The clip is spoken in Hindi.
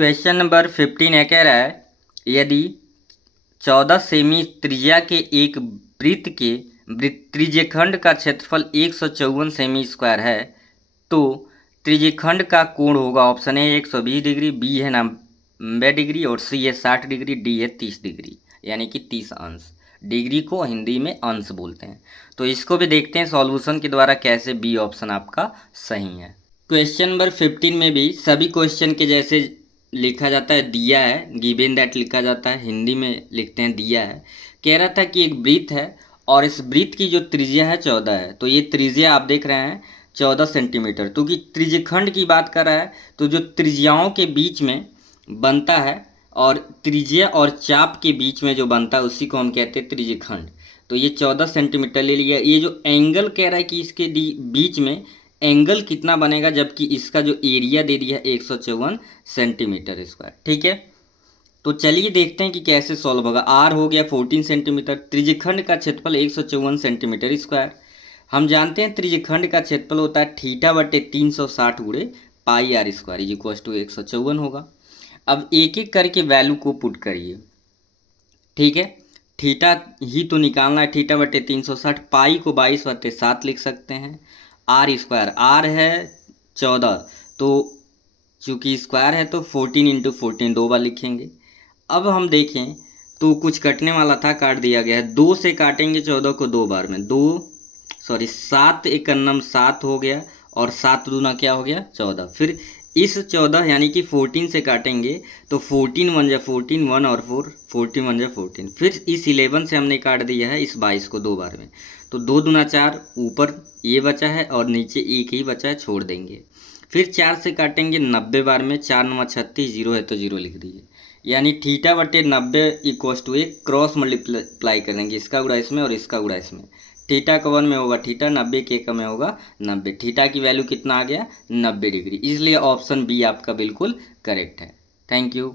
क्वेश्चन नंबर 15 है, कह रहा है यदि 14 सेमी त्रिज्या के एक वृत्त के त्रिज्यखंड का क्षेत्रफल 154 सेमी स्क्वायर है तो त्रिज्यखंड का कोण होगा। ऑप्शन ए 120 डिग्री, बी है 90 डिग्री और सी है 60 डिग्री, डी है 30 डिग्री यानी कि 30 अंश। डिग्री को हिंदी में अंश बोलते हैं। तो इसको भी देखते हैं सॉल्यूशन के द्वारा कैसे बी ऑप्शन आपका सही है। क्वेश्चन नंबर 15 में भी सभी क्वेश्चन के जैसे लिखा जाता है दिया है, गिवन दैट लिखा जाता है, हिंदी में लिखते हैं दिया है। कह रहा था कि एक वृत्त है और इस वृत्त की जो त्रिज्या है 14 है। तो ये त्रिज्या आप देख रहे हैं 14 सेंटीमीटर। तो कि त्रिज्यखंड की बात कर रहा है तो जो त्रिज्याओं के बीच में बनता है और त्रिज्या और चाप के बीच में जो बनता है उसी को हम कहते हैं त्रिज्यखंड। तो ये 14 सेंटीमीटर ले लिया। ये जो एंगल कह रहा है कि इसके बीच में एंगल कितना बनेगा, जबकि इसका जो एरिया दे दिया है 154 सेंटीमीटर स्क्वायर। ठीक है, तो चलिए देखते हैं कि कैसे सॉल्व होगा। आर हो गया 14 सेंटीमीटर, त्रिज्यखंड का क्षेत्रफल 154 सेंटीमीटर स्क्वायर। हम जानते हैं त्रिज्यखंड का क्षेत्रफल होता है थीटा बटे 360 गुणे pi r square is equal to 154 होगा। अब एक एक करके वैल्यू को पुट करिए। ठीक है, थीटा ही तो निकालना है, थीटा बटे 360, पाई को 22/7 लिख सकते हैं। आर स्क्वायर, आर है 14 तो चूँकि स्क्वायर है तो 14 इंटू 14 दो बार लिखेंगे। अब हम देखें तो कुछ कटने वाला था, काट दिया गया है। 2 से काटेंगे 14 को 2 बार में, 7 एकन्नम 7 हो गया और 7 दूना क्या हो गया 14। फिर इस 14 यानी कि 14 से काटेंगे तो 14 1 जा 14, 1 और 4, 14 1 जा 14। फिर इस 11 से हमने काट दिया है इस 22 को 2 बार में, तो 2 दूना 4, ऊपर ये बचा है और नीचे एक ही बचा है, छोड़ देंगे। फिर 4 से काटेंगे 90 बार में, 4 9 36, 0 है तो 0 लिख दीजिए। यानी थीटा बटे 90 इक्वस टू एक क्रॉस मल्टीप्लाई करेंगे, इसका गुणा इसमें और इसका गुणा इसमें। थीटा का 1 में होगा थीटा, 90 के का में होगा 90। थीटा की वैल्यू कितना आ गया 90 डिग्री, इसलिए ऑप्शन बी आपका बिल्कुल करेक्ट है। Thank you.